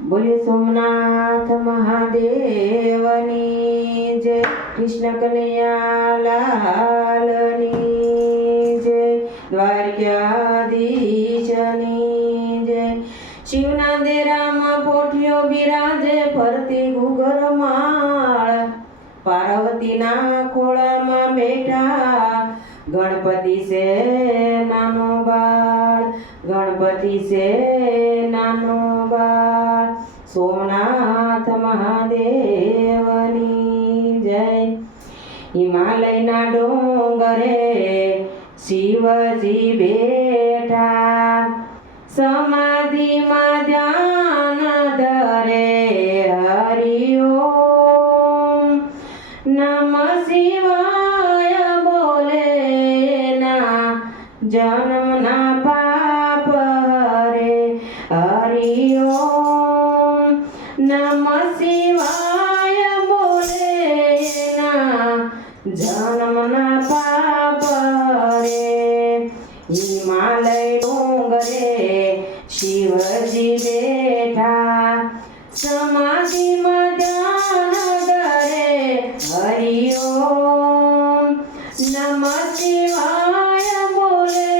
બોલે સોમનાથ મહાદેવની જય, કૃષ્ણ કનૈયાલાલની જય, દ્વારકાધીશની જય. શિવના દેરામાં પોઠિયો બિરાજે, ફરતી ઘુઘર માળ. પાર્વતીના ખોળામાં બેઠા, ગણપતિ છે નાનો બાળ. ગણપતિ છે નાનો સોમનાથ મહાદેવની જય. હિમાલયના ડોંગરે શિવજી બેઠા. સમાધિમાં ધ્યાન હિમાલય ડુંગરે શિવજી બેઠા સમાધિમાં ધ્યાન ધરે હરિયો નમ શિવાય બોલે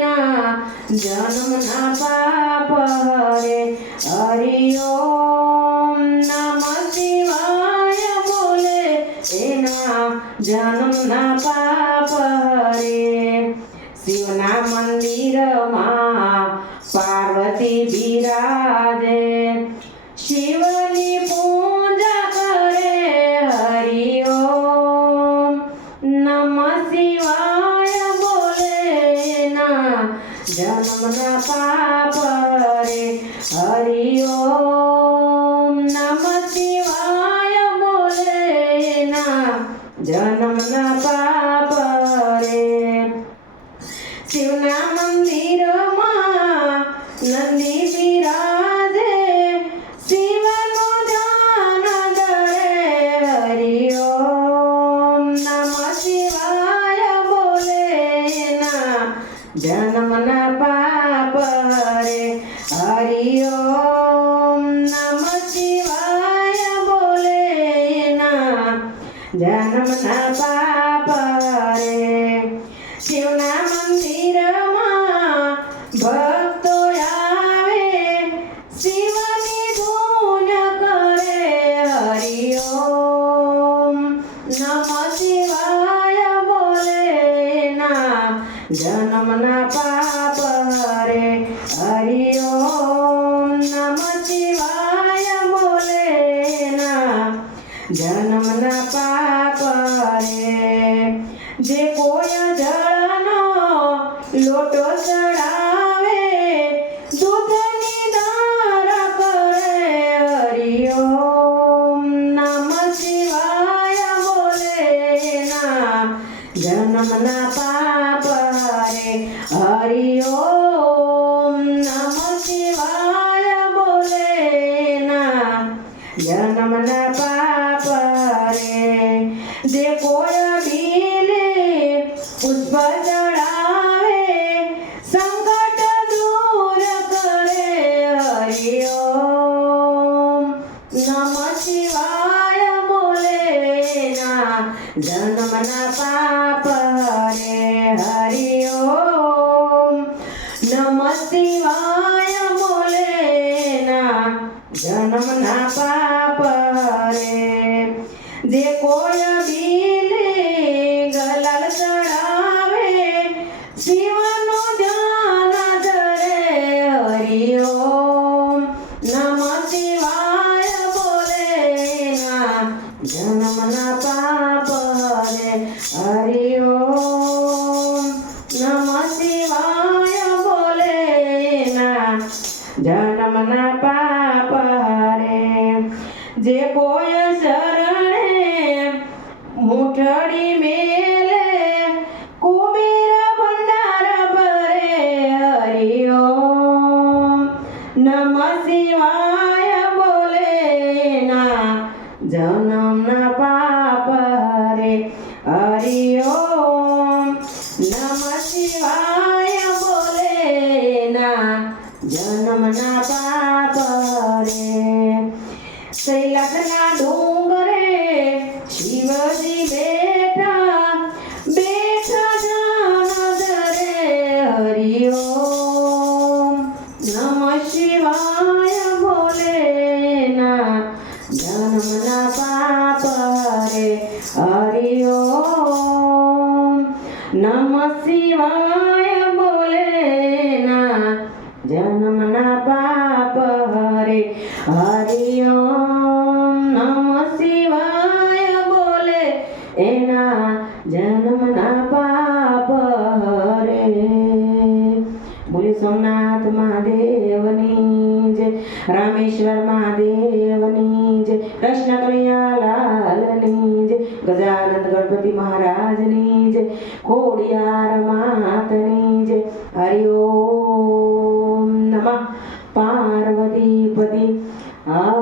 ના જન્મના પાપ હરે હરિયો નમ શિવાય બોલે એના જન્મના પાપ હરે શિવના મંદિરમાં પાર્વતી બિરાજે, શિવની પૂજા કરે હરિઓમ નમ શિવાય બોલે ના, જન્મના પાપ રે હરિઓમ જન્મના પાપ હરે હરિઓમ નમ શિવાય બોલે ના. જન્મના પાપ જન્મના પાપ હરે ઓમ નમ શિવાય બોલે ના જન્મના પાપ હરે જે કોઈ જળનો લોટો ચડાવે દૂધની દાર કરે હરિઓમ નમ શિવાય બોલે ના જન્મના જન્મના પાપ જે કોઈ બીલે ગલાલ ચડાવે. શિવનું ધ્યાન ધરે હરિઓમ નમ શિવાય બોલે ના, જન્મના પાપ હરે હરિઓમ નમ શિવાય બોલે ના, જન્મના પાપ હરે. જે કોઈ મૂઠડી મેલે, કુબેર ભંડાર ભરે હરિઓમ નમ શિવાય બોલે ના જન્મના પાપ હરે હરિઓમ નમ શિવાય બોલે ના જન્મ જન્મના જન્મના પાપ હરે હરિઓમ નમ શિવાય બોલે. એના જન્મના પાપ હરે. બોલે સોમનાથ મહાદેવની જય, રામેશ્વર મહાદેવની જય કૃષ્ણ કનૈયા લાલની જય, ગજાનંદ ગણપતિ મહારાજની જય, ખોડિયાર માતની જય, હરિ ઓમ નમઃ પાર્વતીપતિ હર